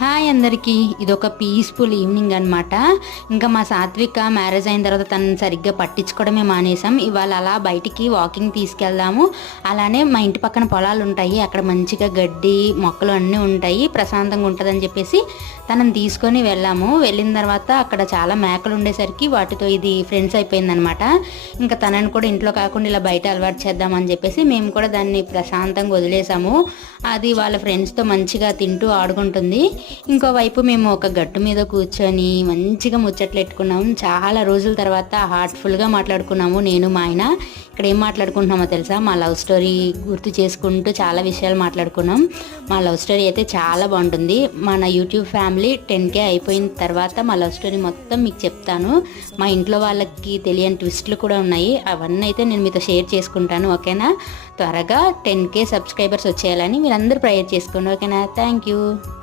Hi అందరికీ, ఇదొక peaceful evening అనమాట. ఇంకా మా సాత్విక మ్యారేజ్ అయిన తర్వాత తను సరిగ్గా పట్టించుకోవడమే మానేసాం. ఇవాళ అలా బయటికి వాకింగ్ తీసుకెళ్దాము, అలానే మా ఇంటి పక్కన పొలాలు ఉంటాయి, అక్కడ మంచిగా గడ్డి మొక్కలు అన్నీ ఉంటాయి, ప్రశాంతంగా ఉంటుందని చెప్పేసి తనని తీసుకొని వెళ్ళాము. వెళ్ళిన తర్వాత అక్కడ చాలా మేకలు ఉండేసరికి వాటితో ఇది ఫ్రెండ్స్ అయిపోయిందనమాట. ఇంకా తనని కూడా ఇంట్లో కాకుండా ఇలా బయట అలవాటు చేద్దామని చెప్పేసి మేము కూడా దాన్ని ప్రశాంతంగా వదిలేసాము. అది వాళ్ళ ఫ్రెండ్స్తో మంచిగా తింటూ ఆడుకుంటుంది. ఇంకోవైపు మేము ఒక గట్టు మీద కూర్చొని మంచిగా ముచ్చట్లు పెట్టుకున్నాము. చాలా రోజుల తర్వాత హార్ట్ఫుల్గా మాట్లాడుకున్నాము నేను మా ఆయన. ఇక్కడ ఏం మాట్లాడుకుంటున్నామో తెలుసా? మా లవ్ స్టోరీ గుర్తు చేసుకుంటూ చాలా విషయాలు మాట్లాడుకున్నాం. మా లవ్ స్టోరీ అయితే చాలా బాగుంటుంది. మన యూట్యూబ్ ఫ్యామిలీ 10K అయిపోయిన తర్వాత మా లవ్ స్టోరీ మొత్తం మీకు చెప్తాను. మా ఇంట్లో వాళ్ళకి తెలియని ట్విస్ట్లు కూడా ఉన్నాయి, అవన్నీ అయితే నేను మీతో షేర్ చేసుకుంటాను. ఓకేనా? త్వరగా 10K సబ్స్క్రైబర్స్ వచ్చేయాలని మీరందరూ ప్రేయర్ చేసుకోండి. ఓకేనా? Thank you.